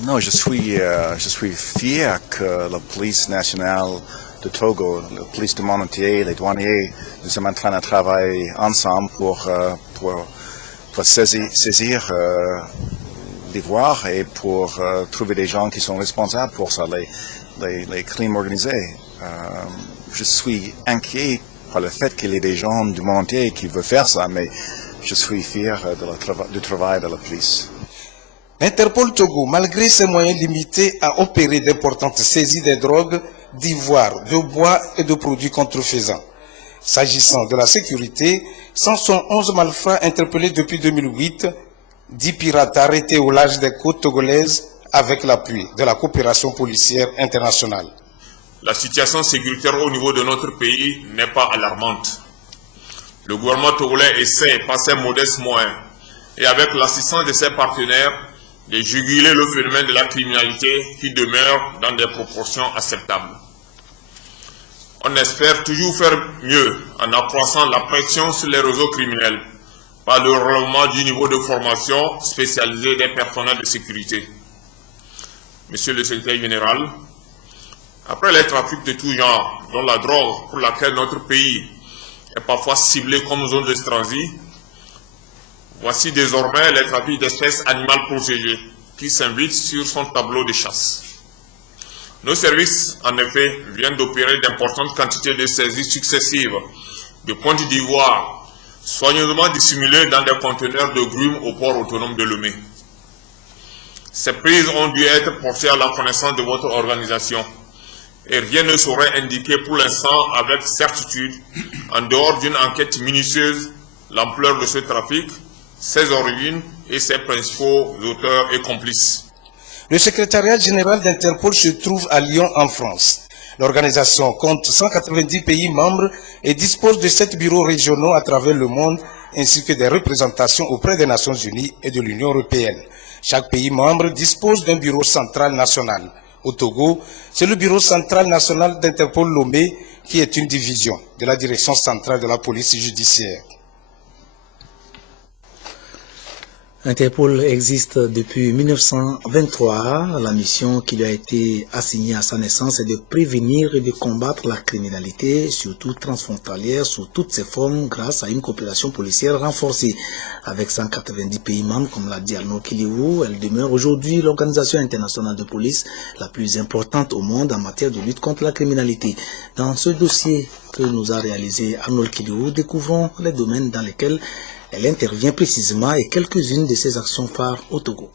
Non, je suis fier que la police nationale de Togo, la police du monde entier, les douaniers, nous sommes en train de travailler ensemble pour saisir l'ivoire et pour trouver des gens qui sont responsables pour ça, les crimes organisés. Je suis inquiet par le fait qu'il y ait des gens du monde entier qui veulent faire ça, mais je suis fier du travail de la police. L'Interpol Togo, malgré ses moyens limités, a opéré d'importantes saisies des drogues, d'ivoire, de bois et de produits contrefaisants. S'agissant de la sécurité, 111 malfrats interpellés depuis 2008, 10 pirates arrêtés au large des côtes togolaises avec l'appui de la coopération policière internationale. La situation sécuritaire au niveau de notre pays n'est pas alarmante. Le gouvernement togolais essaie, par ses modestes moyens et avec l'assistance de ses partenaires, de juguler le phénomène de la criminalité qui demeure dans des proportions acceptables. On espère toujours faire mieux en accroissant la pression sur les réseaux criminels par le relèvement du niveau de formation spécialisé des personnels de sécurité. Monsieur le secrétaire général, après les trafics de tout genre, dont la drogue pour laquelle notre pays est parfois ciblé comme zone de transit, voici désormais les trafics d'espèces animales protégées qui s'invitent sur son tableau de chasse. Nos services, en effet, viennent d'opérer d'importantes quantités de saisies successives de pointes d'ivoire, soigneusement dissimulées dans des conteneurs de grumes au port autonome de Lomé. Ces prises ont dû être portées à la connaissance de votre organisation et rien ne saurait indiquer pour l'instant avec certitude, en dehors d'une enquête minutieuse, l'ampleur de ce trafic, ses origines et ses principaux auteurs et complices. Le secrétariat général d'Interpol se trouve à Lyon en France. L'organisation compte 190 pays membres et dispose de 7 bureaux régionaux à travers le monde ainsi que des représentations auprès des Nations Unies et de l'Union européenne. Chaque pays membre dispose d'un bureau central national. Au Togo, c'est le bureau central national d'Interpol Lomé qui est une division de la direction centrale de la police judiciaire. Interpol existe depuis 1923. La mission qui lui a été assignée à sa naissance est de prévenir et de combattre la criminalité, surtout transfrontalière, sous toutes ses formes, grâce à une coopération policière renforcée. Avec 190 pays membres, comme l'a dit Arnaud Kiliou, elle demeure aujourd'hui l'organisation internationale de police la plus importante au monde en matière de lutte contre la criminalité. Dans ce dossier que nous a réalisé Arnaud Kiliou, découvrons les domaines dans lesquels elle intervient précisément et quelques-unes de ses actions phares au Togo.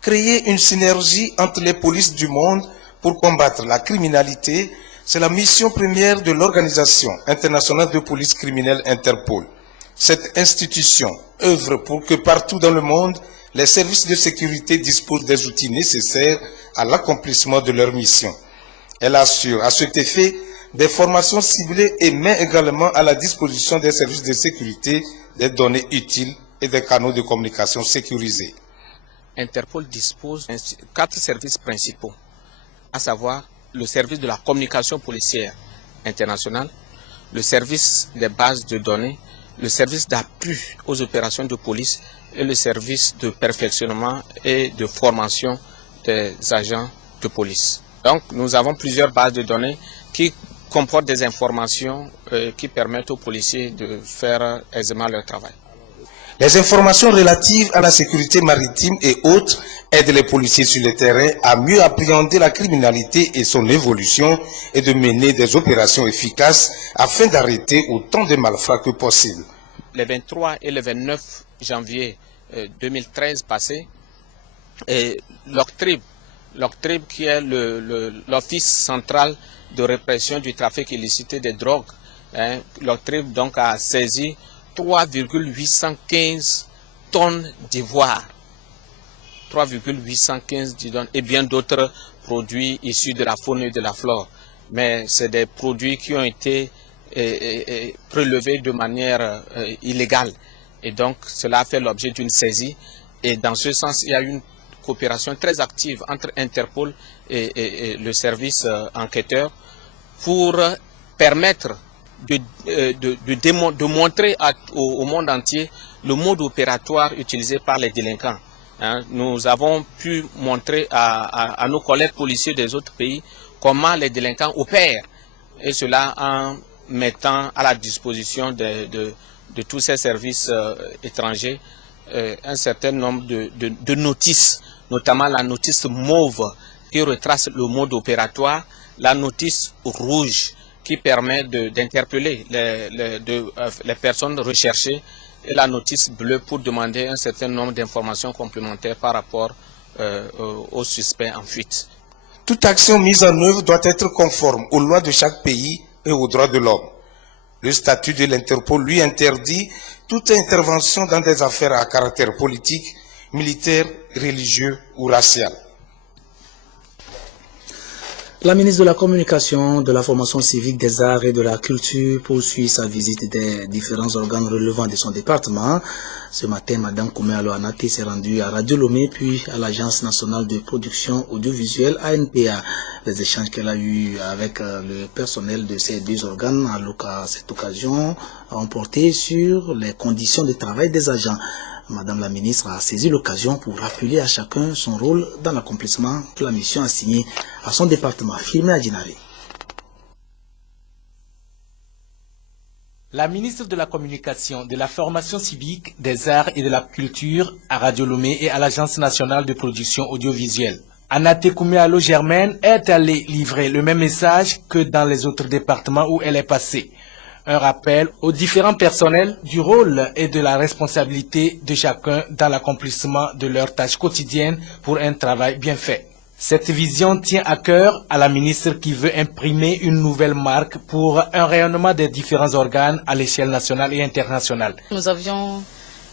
Créer une synergie entre les polices du monde pour combattre la criminalité, c'est la mission première de l'Organisation internationale de police criminelle Interpol. Cette institution œuvre pour que partout dans le monde, les services de sécurité disposent des outils nécessaires à l'accomplissement de leur mission. Elle assure à cet effet des formations ciblées et met également à la disposition des services de sécurité des données utiles et des canaux de communication sécurisés. Interpol dispose de 4 services principaux, à savoir le service de la communication policière internationale, le service des bases de données, le service d'appui aux opérations de police et le service de perfectionnement et de formation des agents de police. Donc nous avons plusieurs bases de données qui comportent des informations qui permettent aux policiers de faire aisément leur travail. Les informations relatives à la sécurité maritime et autres aident les policiers sur le terrain à mieux appréhender la criminalité et son évolution et de mener des opérations efficaces afin d'arrêter autant de malfrats que possible. Les 23 et le 29 janvier 2013 passés, l'OCTRIB qui est l'Office central de répression du trafic illicite des drogues, l'OCTRIB donc a saisi 3,815 tonnes d'ivoire, 3,815 tonnes et bien d'autres produits issus de la faune et de la flore. Mais c'est des produits qui ont été prélevés de manière illégale et donc cela a fait l'objet d'une saisie et dans ce sens il y a une coopération très active entre Interpol et le service enquêteur pour permettre de montrer au monde entier le mode opératoire utilisé par les délinquants. Nous avons pu montrer à nos collègues policiers des autres pays comment les délinquants opèrent, et cela en mettant à la disposition de tous ces services étrangers un certain nombre de notices, notamment la notice mauve qui retrace le mode opératoire, la notice rouge qui permet d'interpeller les personnes recherchées, et la notice bleue pour demander un certain nombre d'informations complémentaires par rapport aux suspects en fuite. Toute action mise en œuvre doit être conforme aux lois de chaque pays et aux droits de l'homme. Le statut de l'Interpol lui interdit toute intervention dans des affaires à caractère politique, militaire, religieux ou racial. La ministre de la Communication, de la Formation civique, des Arts et de la Culture poursuit sa visite des différents organes relevant de son département. Ce matin, Mme Koumé Aloanati s'est rendue à Radio Lomé, puis à l'Agence nationale de production audiovisuelle ANPA. Les échanges qu'elle a eus avec le personnel de ces deux organes à cette occasion ont porté sur les conditions de travail des agents. Madame la ministre a saisi l'occasion pour rappeler à chacun son rôle dans l'accomplissement de la mission assignée à son département. Firmé Adjinari. La ministre de la Communication, de la Formation civique, des Arts et de la Culture à Radio Lomé et à l'Agence nationale de production audiovisuelle. Anaté Koumé Germaine est allée livrer le même message que dans les autres départements où elle est passée. Un rappel aux différents personnels du rôle et de la responsabilité de chacun dans l'accomplissement de leurs tâches quotidiennes pour un travail bien fait. Cette vision tient à cœur à la ministre qui veut imprimer une nouvelle marque pour un rayonnement des différents organes à l'échelle nationale et internationale. Nous avions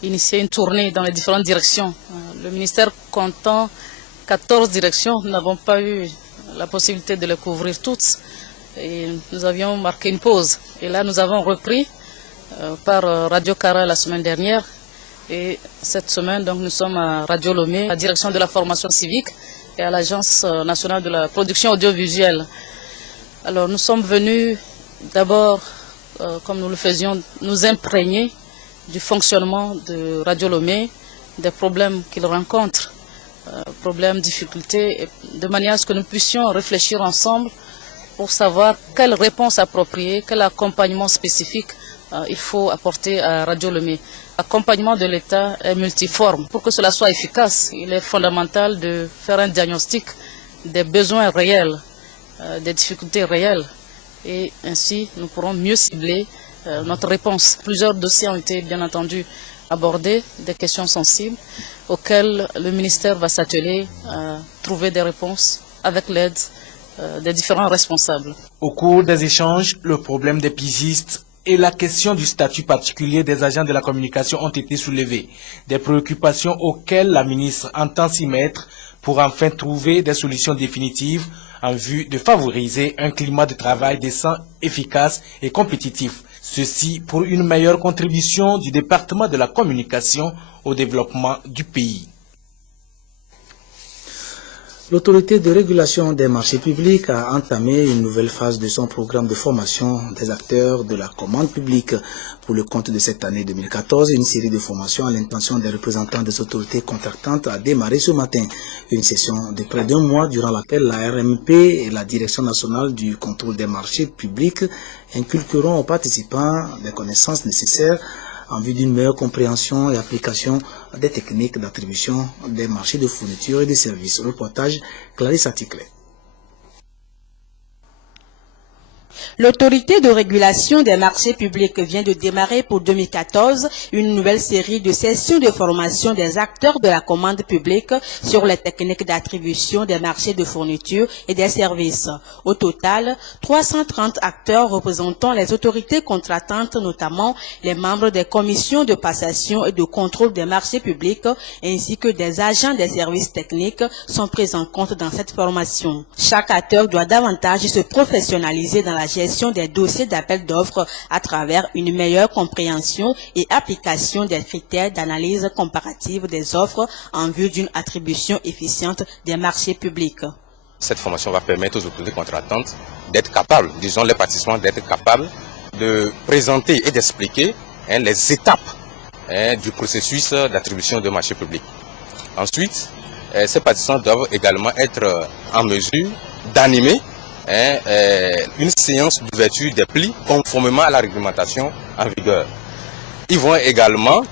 initié une tournée dans les différentes directions. Le ministère comptant 14 directions, nous n'avons pas eu la possibilité de les couvrir toutes. Et nous avions marqué une pause. Et là, nous avons repris par Radio Cara la semaine dernière. Et cette semaine, donc, nous sommes à Radio Lomé, à la direction de la formation civique et à l'Agence nationale de la production audiovisuelle. Alors, nous sommes venus d'abord, comme nous le faisions, nous imprégner du fonctionnement de Radio Lomé, des problèmes qu'il rencontre, problèmes, difficultés, de manière à ce que nous puissions réfléchir ensemble pour savoir quelle réponse appropriée, quel accompagnement spécifique il faut apporter à Radio Lomé. L'accompagnement de l'État est multiforme. Pour que cela soit efficace, il est fondamental de faire un diagnostic des besoins réels, des difficultés réelles. Et ainsi, nous pourrons mieux cibler notre réponse. Plusieurs dossiers ont été, bien entendu, abordés, des questions sensibles, auxquelles le ministère va s'atteler à trouver des réponses avec l'aide des différents responsables. Au cours des échanges, le problème des pigistes et la question du statut particulier des agents de la communication ont été soulevés. Des préoccupations auxquelles la ministre entend s'y mettre pour enfin trouver des solutions définitives en vue de favoriser un climat de travail décent, efficace et compétitif. Ceci pour une meilleure contribution du département de la communication au développement du pays. L'autorité de régulation des marchés publics a entamé une nouvelle phase de son programme de formation des acteurs de la commande publique. Pour le compte de cette année 2014, une série de formations à l'intention des représentants des autorités contractantes a démarré ce matin. Une session de près d'un mois durant laquelle la RMP et la Direction nationale du contrôle des marchés publics inculqueront aux participants des connaissances nécessaires en vue d'une meilleure compréhension et application des techniques d'attribution des marchés de fournitures et de services. Reportage Clarisse Aticlé. L'autorité de régulation des marchés publics vient de démarrer pour 2014 une nouvelle série de sessions de formation des acteurs de la commande publique sur les techniques d'attribution des marchés de fournitures et des services. Au total, 330 acteurs représentant les autorités contractantes, notamment les membres des commissions de passation et de contrôle des marchés publics, ainsi que des agents des services techniques sont pris en compte dans cette formation. Chaque acteur doit davantage se professionnaliser dans la gestion des dossiers d'appel d'offres à travers une meilleure compréhension et application des critères d'analyse comparative des offres en vue d'une attribution efficiente des marchés publics. Cette formation va permettre aux autorités contractantes d'être capables, disons les participants, d'être capables de présenter et d'expliquer les étapes du processus d'attribution de marchés publics. Ensuite, ces participants doivent également être en mesure d'animer une séance d'ouverture des plis conformément à la réglementation en vigueur. Ils vont également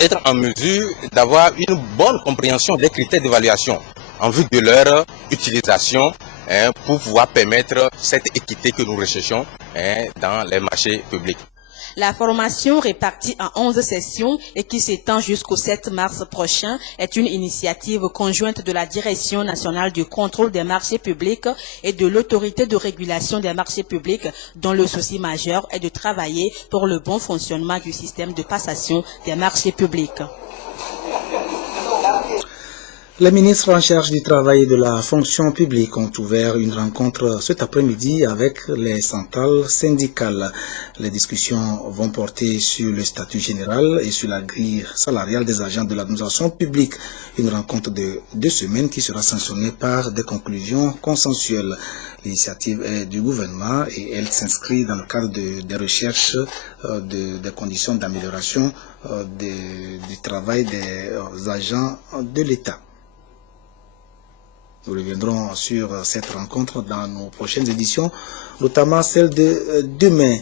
être en mesure d'avoir une bonne compréhension des critères d'évaluation en vue de leur utilisation pour pouvoir permettre cette équité que nous recherchons dans les marchés publics. La formation répartie en 11 sessions et qui s'étend jusqu'au 7 mars prochain est une initiative conjointe de la Direction nationale du contrôle des marchés publics et de l'autorité de régulation des marchés publics, dont le souci majeur est de travailler pour le bon fonctionnement du système de passation des marchés publics. Les ministres en charge du travail et de la fonction publique ont ouvert une rencontre cet après-midi avec les centrales syndicales. Les discussions vont porter sur le statut général et sur la grille salariale des agents de l'administration publique. Une rencontre de 2 semaines qui sera sanctionnée par des conclusions consensuelles. L'initiative est du gouvernement et elle s'inscrit dans le cadre des recherches des conditions d'amélioration du travail des agents de l'État. Nous reviendrons sur cette rencontre dans nos prochaines éditions, notamment celle de demain.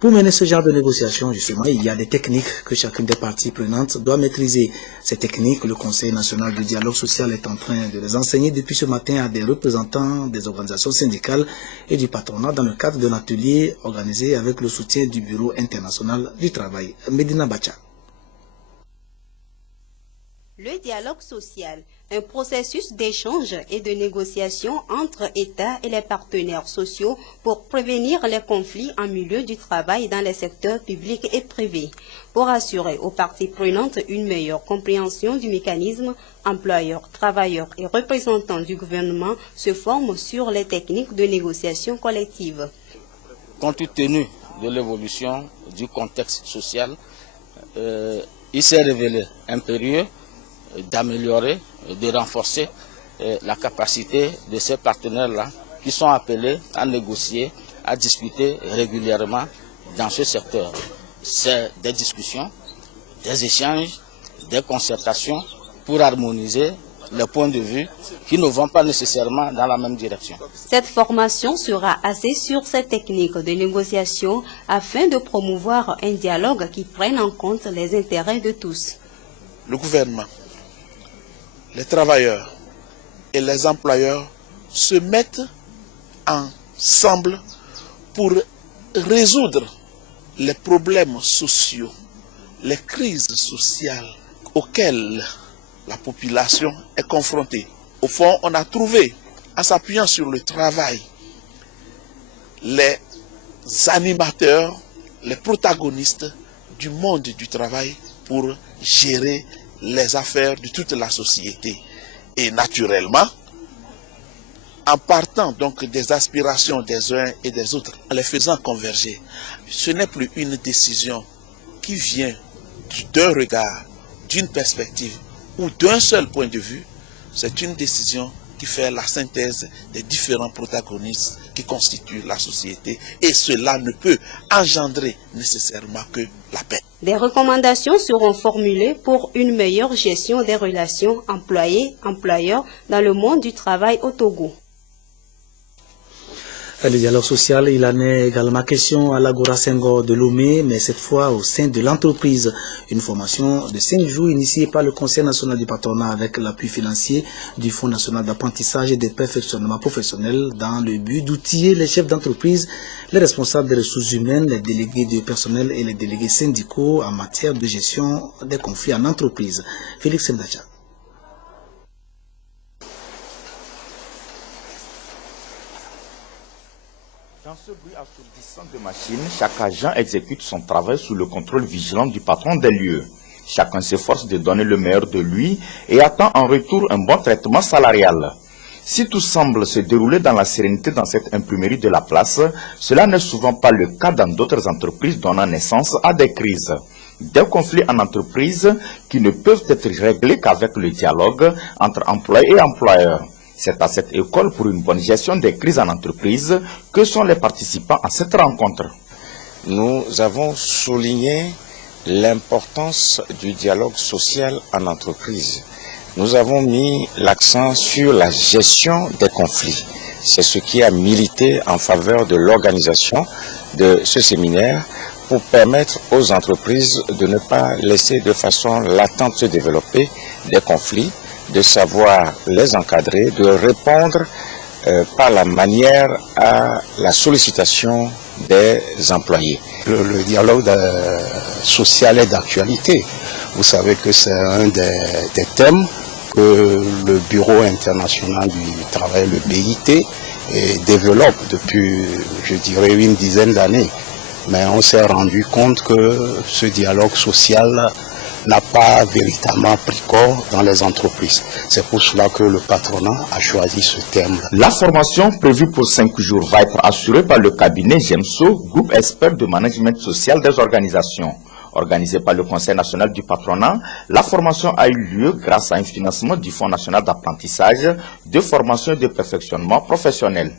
Pour mener ce genre de négociations, justement, il y a des techniques que chacune des parties prenantes doit maîtriser. Ces techniques, le Conseil national du dialogue social est en train de les enseigner depuis ce matin à des représentants des organisations syndicales et du patronat dans le cadre d'un atelier organisé avec le soutien du Bureau international du travail. Medina Bacha. Le dialogue social, un processus d'échange et de négociation entre États et les partenaires sociaux pour prévenir les conflits en milieu du travail dans les secteurs publics et privés. Pour assurer aux parties prenantes une meilleure compréhension du mécanisme, employeurs, travailleurs et représentants du gouvernement se forment sur les techniques de négociation collective. Compte tenu de l'évolution du contexte social, il s'est révélé impérieux d'améliorer, de renforcer la capacité de ces partenaires-là qui sont appelés à négocier, à discuter régulièrement dans ce secteur. C'est des discussions, des échanges, des concertations pour harmoniser les points de vue qui ne vont pas nécessairement dans la même direction. Cette formation sera axée sur ces techniques de négociation afin de promouvoir un dialogue qui prenne en compte les intérêts de tous. Le gouvernement, les travailleurs et les employeurs se mettent ensemble pour résoudre les problèmes sociaux, les crises sociales auxquelles la population est confrontée. Au fond, on a trouvé, en s'appuyant sur le travail, les animateurs, les protagonistes du monde du travail pour gérer les affaires de toute la société. Et naturellement, en partant donc des aspirations des uns et des autres, en les faisant converger, ce n'est plus une décision qui vient d'un regard, d'une perspective ou d'un seul point de vue, c'est une décision qui fait la synthèse des différents protagonistes qui constituent la société, et cela ne peut engendrer nécessairement que la paix. Des recommandations seront formulées pour une meilleure gestion des relations employés-employeurs dans le monde du travail au Togo. Le dialogue social, il en est également question à l'Agora Senghor de Lomé, mais cette fois au sein de l'entreprise. Une formation de 5 jours initiée par le Conseil national du patronat avec l'appui financier du Fonds national d'apprentissage et de perfectionnement professionnel dans le but d'outiller les chefs d'entreprise, les responsables des ressources humaines, les délégués du personnel et les délégués syndicaux en matière de gestion des conflits en entreprise. Félix Ndacha. Dans ce bruit assourdissant de machines, chaque agent exécute son travail sous le contrôle vigilant du patron des lieux. Chacun s'efforce de donner le meilleur de lui et attend en retour un bon traitement salarial. Si tout semble se dérouler dans la sérénité dans cette imprimerie de la place, cela n'est souvent pas le cas dans d'autres entreprises donnant naissance à des crises. Des conflits en entreprise qui ne peuvent être réglés qu'avec le dialogue entre employés et employeurs. C'est à cette école pour une bonne gestion des crises en entreprise que sont les participants à cette rencontre. Nous avons souligné l'importance du dialogue social en entreprise. nous avons mis l'accent sur la gestion des conflits. C'est ce qui a milité en faveur de l'organisation de ce séminaire pour permettre aux entreprises de ne pas laisser de façon latente se développer des conflits, de savoir les encadrer, de répondre par la manière à la sollicitation des employés. Le dialogue social est d'actualité. Vous savez que c'est un des thèmes que le Bureau international du travail, le BIT, développe depuis, je dirais, une dizaine d'années. Mais on s'est rendu compte que ce dialogue social n'a pas véritablement pris corps dans les entreprises. C'est pour cela que le patronat a choisi ce thème. La formation prévue pour 5 jours va être assurée par le cabinet GEMSO, groupe expert de management social des organisations. Organisée par le Conseil national du patronat, la formation a eu lieu grâce à un financement du Fonds national d'apprentissage, de formation et de perfectionnement professionnel.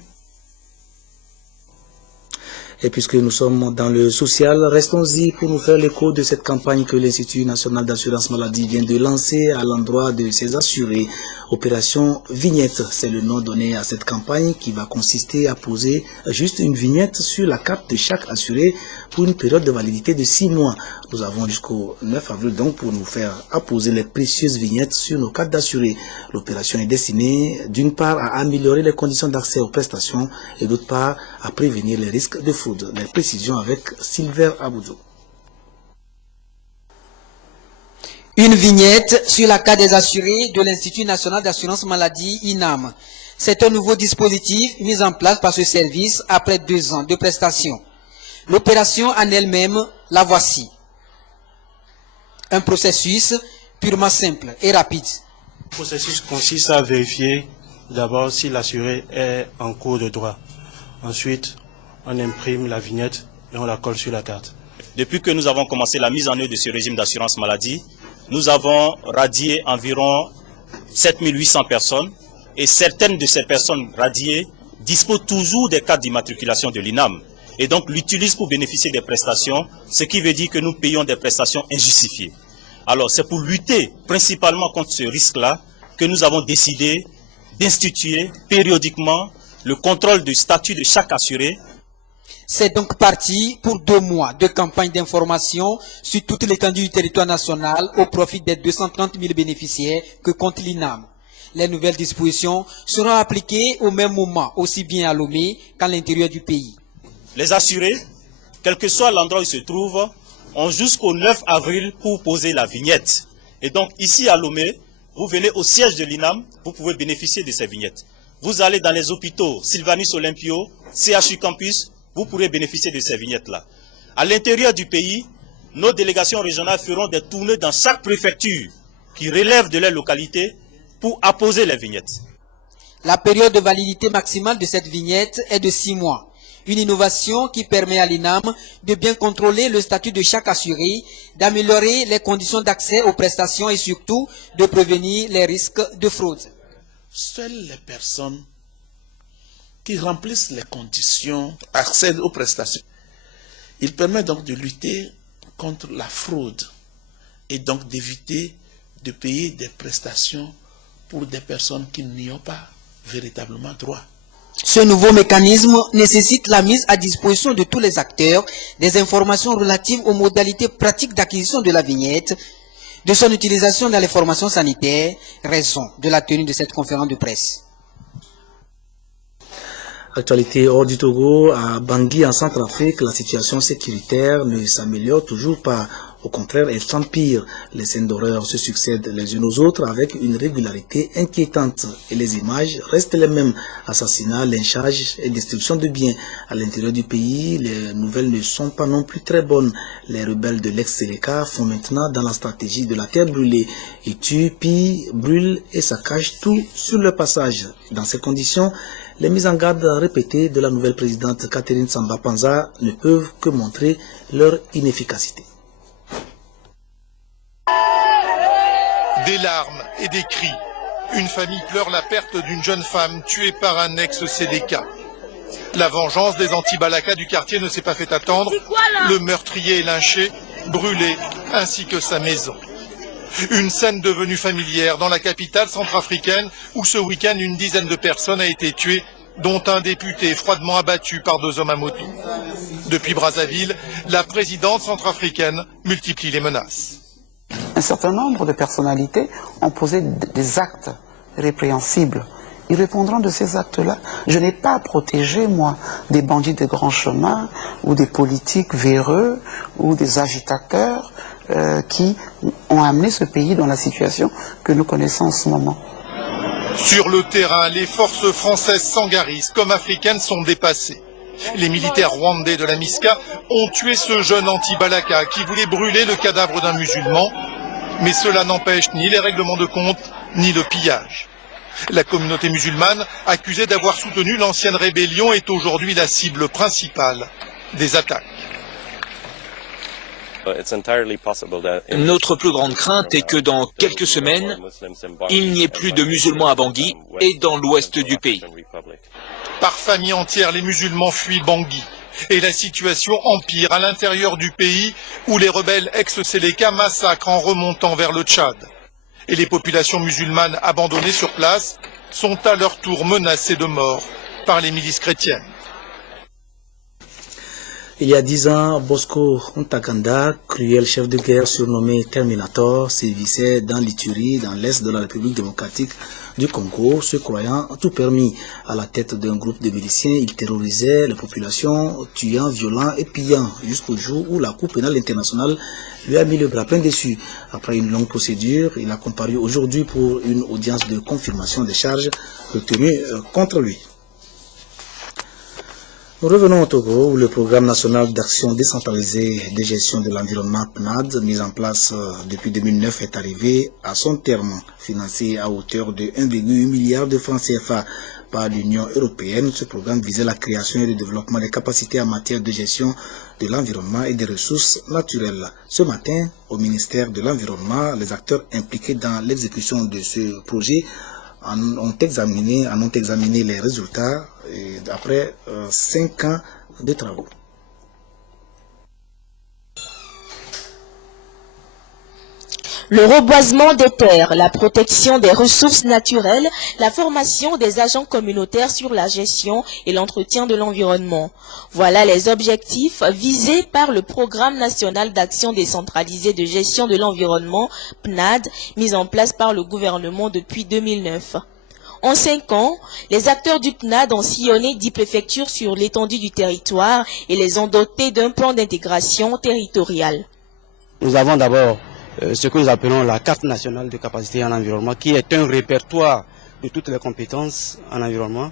Et puisque nous sommes dans le social, restons-y pour nous faire l'écho de cette campagne que l'Institut national d'assurance maladie vient de lancer à l'endroit de ses assurés. Opération Vignette, c'est le nom donné à cette campagne qui va consister à poser juste une vignette sur la carte de chaque assuré pour une période de validité de 6 mois. Nous avons jusqu'au 9 avril donc pour nous faire apposer les précieuses vignettes sur nos cartes d'assurés. L'opération est destinée d'une part à améliorer les conditions d'accès aux prestations et d'autre part à prévenir les risques de fraude. Les précisions avec Sylvain Aboudou. Une vignette sur la carte des assurés de l'Institut national d'assurance maladie INAM. C'est un nouveau dispositif mis en place par ce service après 2 ans de prestations. L'opération en elle-même, la voici. Un processus purement simple et rapide. Le processus consiste à vérifier d'abord si l'assuré est en cours de droit. Ensuite, on imprime la vignette et on la colle sur la carte. Depuis que nous avons commencé la mise en œuvre de ce régime d'assurance maladie, nous avons radié environ 7800 personnes et certaines de ces personnes radiées disposent toujours des cartes d'immatriculation de l'INAM et donc l'utilisent pour bénéficier des prestations, ce qui veut dire que nous payons des prestations injustifiées. Alors c'est pour lutter principalement contre ce risque-là que nous avons décidé d'instituer périodiquement le contrôle du statut de chaque assuré. C'est donc parti pour 2 mois de campagne d'information sur toute l'étendue du territoire national au profit des 230 000 bénéficiaires que compte l'INAM. Les nouvelles dispositions seront appliquées au même moment, aussi bien à Lomé qu'à l'intérieur du pays. Les assurés, quel que soit l'endroit où ils se trouvent, ont jusqu'au 9 avril pour poser la vignette. Et donc ici à Lomé, vous venez au siège de l'INAM, vous pouvez bénéficier de ces vignettes. Vous allez dans les hôpitaux Sylvanus Olympio, CHU Campus, vous pourrez bénéficier de ces vignettes-là. À l'intérieur du pays, nos délégations régionales feront des tournées dans chaque préfecture qui relève de leur localité pour apposer les vignettes. La période de validité maximale de cette vignette est de 6 mois. Une innovation qui permet à l'INAM de bien contrôler le statut de chaque assuré, d'améliorer les conditions d'accès aux prestations et surtout de prévenir les risques de fraude. Seules les personnes qui remplissent les conditions accèdent aux prestations. Il permet donc de lutter contre la fraude et donc d'éviter de payer des prestations pour des personnes qui n'y ont pas véritablement droit. Ce nouveau mécanisme nécessite la mise à disposition de tous les acteurs des informations relatives aux modalités pratiques d'acquisition de la vignette, de son utilisation dans les formations sanitaires, raison de la tenue de cette conférence de presse. Actualité hors du Togo, à Bangui en Centrafrique, la situation sécuritaire ne s'améliore toujours pas. Au contraire, elle s'empire. Les scènes d'horreur se succèdent les unes aux autres avec une régularité inquiétante. Et les images restent les mêmes. Assassinats, lynchages et destruction de biens. À l'intérieur du pays, les nouvelles ne sont pas non plus très bonnes. Les rebelles de l'ex-Seleka font maintenant dans la stratégie de la terre brûlée. Ils tuent, pillent, brûlent et saccagent tout sur leur passage. Dans ces conditions, les mises en garde répétées de la nouvelle présidente Catherine Samba Panza ne peuvent que montrer leur inefficacité. Des larmes et des cris. Une famille pleure la perte d'une jeune femme tuée par un ex-CDK. La vengeance des anti-Balaka du quartier ne s'est pas fait attendre. Le meurtrier est lynché, brûlé, ainsi que sa maison. Une scène devenue familière dans la capitale centrafricaine où ce week-end une dizaine de personnes a été tuée, dont un député froidement abattu par 2 hommes à moto. Depuis Brazzaville, la présidente centrafricaine multiplie les menaces. Un certain nombre de personnalités ont posé des actes répréhensibles. Ils répondront de ces actes-là. Je n'ai pas à protéger, moi, des bandits de grand chemin ou des politiques véreux ou des agitateurs qui ont amené ce pays dans la situation que nous connaissons en ce moment. Sur le terrain, les forces françaises sangaristes comme africaines sont dépassées. Les militaires rwandais de la MISCA ont tué ce jeune anti-Balaka qui voulait brûler le cadavre d'un musulman, mais cela n'empêche ni les règlements de compte, ni le pillage. La communauté musulmane, accusée d'avoir soutenu l'ancienne rébellion, est aujourd'hui la cible principale des attaques. Notre plus grande crainte est que dans quelques semaines, il n'y ait plus de musulmans à Bangui et dans l'ouest du pays. Par famille entière, les musulmans fuient Bangui. Et la situation empire à l'intérieur du pays où les rebelles ex-Séléka massacrent en remontant vers le Tchad. Et les populations musulmanes abandonnées sur place sont à leur tour menacées de mort par les milices chrétiennes. Il y a 10 ans, Bosco Ntaganda, cruel chef de guerre surnommé Terminator, sévissait dans l'Ituri, dans l'est de la République démocratique du Congo, se croyant tout permis. À la tête d'un groupe de miliciens, il terrorisait les populations, tuant, violant et pillant, jusqu'au jour où la Cour pénale internationale lui a mis le bras plein dessus. Après une longue procédure, il a comparu aujourd'hui pour une audience de confirmation des charges retenues contre lui. Nous revenons au Togo où le programme national d'action décentralisée de gestion de l'environnement PNAD, mis en place depuis 2009, est arrivé à son terme. Financé à hauteur de 1,8 milliard de francs CFA par l'Union européenne, ce programme visait la création et le développement des capacités en matière de gestion de l'environnement et des ressources naturelles. Ce matin, au ministère de l'Environnement, les acteurs impliqués dans l'exécution de ce projet en ont examiné les résultats après 5 ans de travaux. Le reboisement des terres, la protection des ressources naturelles, la formation des agents communautaires sur la gestion et l'entretien de l'environnement. Voilà les objectifs visés par le Programme national d'action décentralisée de gestion de l'environnement, PNAD, mis en place par le gouvernement depuis 2009. En 5 ans, les acteurs du PNAD ont sillonné 10 préfectures sur l'étendue du territoire et les ont dotés d'un plan d'intégration territoriale. Nous avons d'abord ce que nous appelons la carte nationale de capacité en environnement, qui est un répertoire de toutes les compétences en environnement.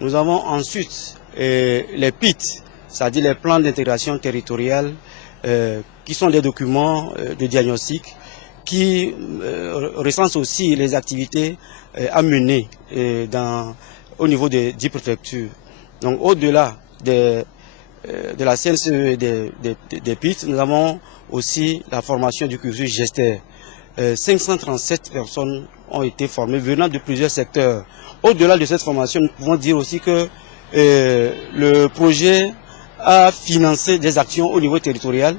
Nous avons ensuite les PIT, c'est-à-dire les plans d'intégration territoriale, qui sont des documents de diagnostic qui recensent aussi les activités à mener au niveau des 10 préfectures. Donc au-delà de la CNCE et des PIT, nous avons aussi la formation du cursus gesteur. 537 personnes ont été formées venant de plusieurs secteurs. Au-delà de cette formation, nous pouvons dire aussi que le projet a financé des actions au niveau territorial,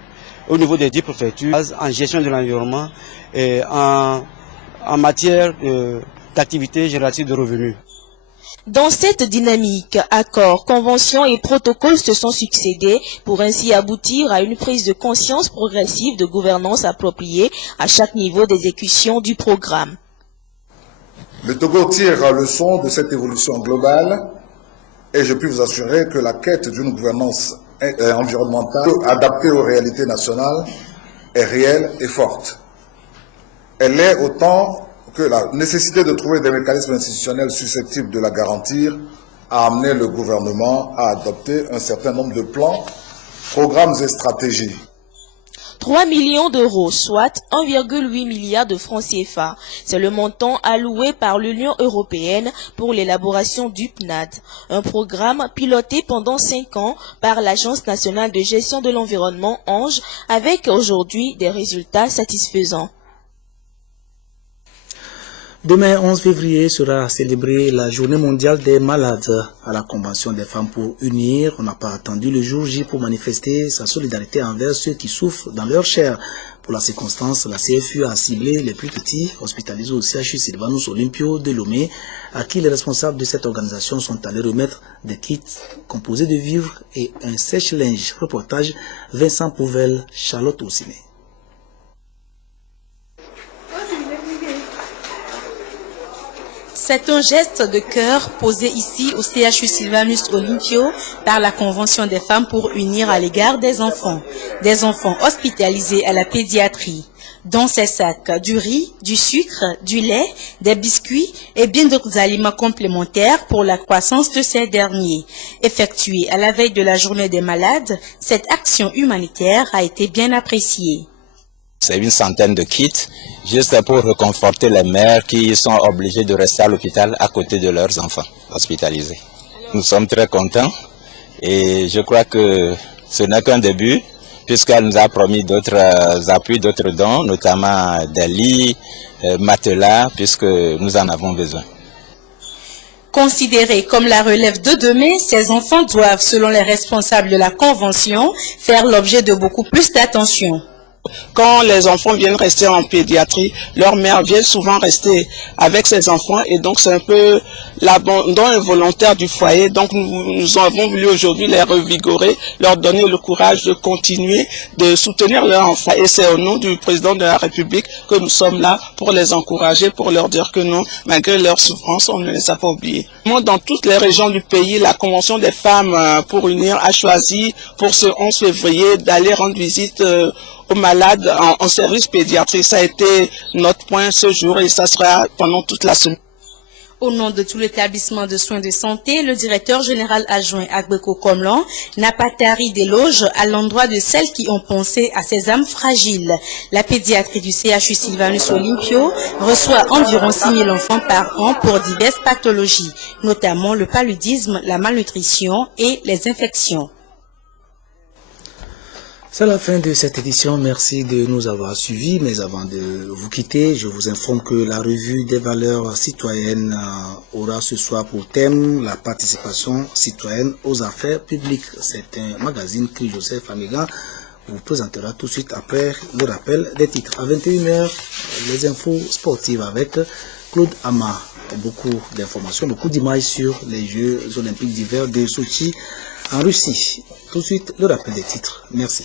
au niveau des 10 préfectures, en gestion de l'environnement et en matière d'activités génératives de revenus. Dans cette dynamique, accords, conventions et protocoles se sont succédés pour ainsi aboutir à une prise de conscience progressive de gouvernance appropriée à chaque niveau d'exécution du programme. Le Togo tire la leçon de cette évolution globale et je puis vous assurer que la quête d'une gouvernance environnementale adaptée aux réalités nationales est réelle et forte. Elle est autant que la nécessité de trouver des mécanismes institutionnels susceptibles de la garantir a amené le gouvernement à adopter un certain nombre de plans, programmes et stratégies. 3 millions d'euros, soit 1,8 milliard de francs CFA. C'est le montant alloué par l'Union européenne pour l'élaboration du PNAD, un programme piloté pendant 5 ans par l'Agence nationale de gestion de l'environnement ANGE, avec aujourd'hui des résultats satisfaisants. Demain, 11 février, sera célébrée la Journée mondiale des malades. À la Convention des femmes pour unir, on n'a pas attendu le jour J pour manifester sa solidarité envers ceux qui souffrent dans leur chair. Pour la circonstance, la CFU a ciblé les plus petits, hospitalisés au CHU Sylvanus Olympio de Lomé, à qui les responsables de cette organisation sont allés remettre des kits composés de vivres et un sèche-linge. Reportage Vincent Pouvel, Charlotte Oussiné. C'est un geste de cœur posé ici au CHU Sylvanus Olympio par la Convention des femmes pour unir à l'égard des enfants hospitalisés à la pédiatrie. Dans ces sacs, du riz, du sucre, du lait, des biscuits et bien d'autres aliments complémentaires pour la croissance de ces derniers. Effectuée à la veille de la journée des malades, cette action humanitaire a été bien appréciée. C'est une centaine de kits, juste pour réconforter les mères qui sont obligées de rester à l'hôpital à côté de leurs enfants hospitalisés. Nous sommes très contents et je crois que ce n'est qu'un début, puisqu'elle nous a promis d'autres appuis, d'autres dons, notamment des lits, matelas, puisque nous en avons besoin. Considérés comme la relève de demain, ces enfants doivent, selon les responsables de la Convention, faire l'objet de beaucoup plus d'attention. Quand les enfants viennent rester en pédiatrie, leur mère vient souvent rester avec ses enfants et donc c'est un peu l'abandon involontaire du foyer. Donc nous avons voulu aujourd'hui les revigorer, leur donner le courage de continuer, de soutenir leurs enfants. Et c'est au nom du président de la République que nous sommes là pour les encourager, pour leur dire que non, malgré leur souffrance, on ne les a pas oubliés. Dans toutes les régions du pays, la Convention des femmes pour unir a choisi pour ce 11 février d'aller rendre visite aux malades en service pédiatrique. Ça a été notre point ce jour et ça sera pendant toute la semaine. Au nom de tout l'établissement de soins de santé, le directeur général adjoint Agbeko Komlan n'a pas tari d'éloges à l'endroit de celles qui ont pensé à ces âmes fragiles. La pédiatrie du CHU Sylvanus Olympio reçoit environ 6 000 enfants par an pour diverses pathologies, notamment le paludisme, la malnutrition et les infections. C'est la fin de cette édition. Merci de nous avoir suivis. Mais avant de vous quitter, je vous informe que la revue des valeurs citoyennes aura ce soir pour thème la participation citoyenne aux affaires publiques. C'est un magazine que Joseph Amiga vous présentera tout de suite après le rappel des titres. À 21h, les infos sportives avec Claude Ama. Beaucoup d'informations, beaucoup d'images sur les Jeux olympiques d'hiver de Sochi en Russie. Tout de suite, le rappel des titres. Merci.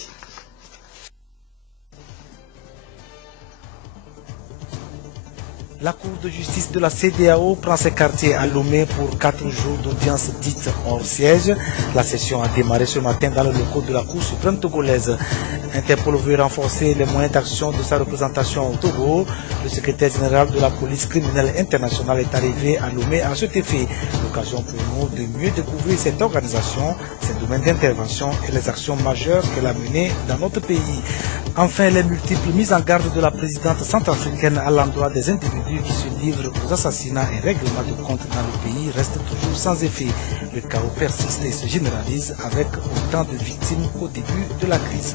La Cour de justice de la CEDEAO prend ses quartiers à Lomé pour 4 jours d'audience dite hors siège. La session a démarré ce matin dans le locaux de la Cour suprême togolaise. Interpol veut renforcer les moyens d'action de sa représentation au Togo. Le secrétaire général de la police criminelle internationale est arrivé à Lomé à cet effet. L'occasion pour nous de mieux découvrir cette organisation, ses domaines d'intervention et les actions majeures qu'elle a menées dans notre pays. Enfin, les multiples mises en garde de la présidente centrafricaine à l'endroit des individus qui se livrent aux assassinats et règlements de compte dans le pays restent toujours sans effet. Le chaos persiste et se généralise avec autant de victimes qu'au début de la crise.